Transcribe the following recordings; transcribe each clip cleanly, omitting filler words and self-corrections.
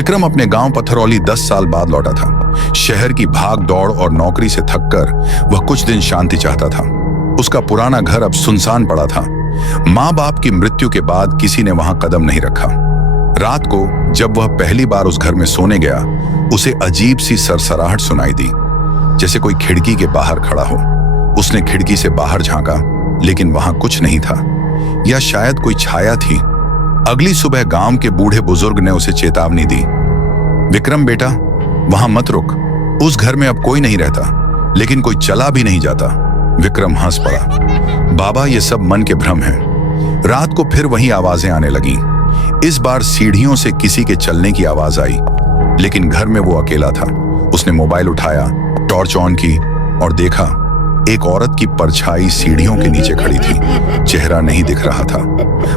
विक्रम अपने गांव पथरौली 10 साल बाद लौटा था। शहर की भाग दौड़ और नौकरी से थककर वह कुछ दिन शांति चाहता था। उसका पुराना घर अब सुनसान पड़ा था। माँ बाप की मृत्यु के बाद किसी ने वहां कदम नहीं रखा। रात को जब वह पहली बार उस घर में सोने गया, उसे अजीब सी सरसराहट सुनाई दी, जैसे कोई खिड़की के बाहर खड़ा हो। उसने खिड़की से बाहर झांका, लेकिन वहां कुछ नहीं था, या शायद कोई छाया थी। अगली सुबह गांव के बूढ़े बुजुर्ग ने उसे चेतावनी दी, विक्रम बेटा, वहां मत रुक, उस घर में अब कोई नहीं रहता, लेकिन कोई चला भी नहीं जाता। विक्रम हंस पड़ा, बाबा ये सब मन के भ्रम हैं। रात को फिर वही आवाजें आने लगीं। इस बार सीढ़ियों से किसी के चलने की आवाज आई, लेकिन घर में वो अकेला था। उसने मोबाइल उठाया, टॉर्च ऑन की और देखा, एक औरत की परछाई सीढ़ियों के नीचे खड़ी थी। चेहरा नहीं दिख रहा था,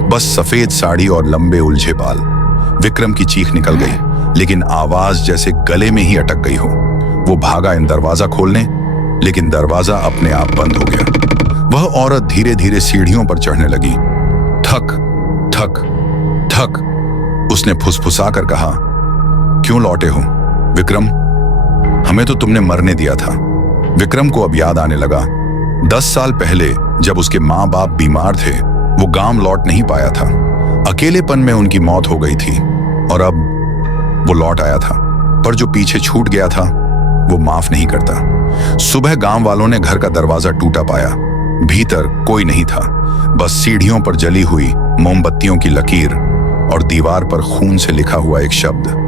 बस सफेद साड़ी और लंबे उलझे बाल। विक्रम की चीख निकल गई, लेकिन आवाज जैसे गले में ही अटक गई हो। वो भागा इन दरवाजा खोलने, लेकिन दरवाजा अपने आप बंद हो गया। वह औरत धीरे धीरे सीढ़ियों पर चढ़ने लगी। ठक ठक ठक, उसने फुसफुसाकर कहा, क्यों लौटे हो विक्रम? हमें तो तुमने मरने दिया था। विक्रम को अब याद आने लगा, 10 साल पहले जब उसके माँ बाप बीमार थे, वो गांव लौट नहीं पाया था। अकेलेपन में उनकी मौत हो गई थी, और अब वो लौट आया था, पर जो पीछे छूट गया था वो माफ नहीं करता। सुबह गांव वालों ने घर का दरवाजा टूटा पाया। भीतर कोई नहीं था, बस सीढ़ियों पर जली हुई मोमबत्तियों की लकीर और दीवार पर खून से लिखा हुआ एक शब्द।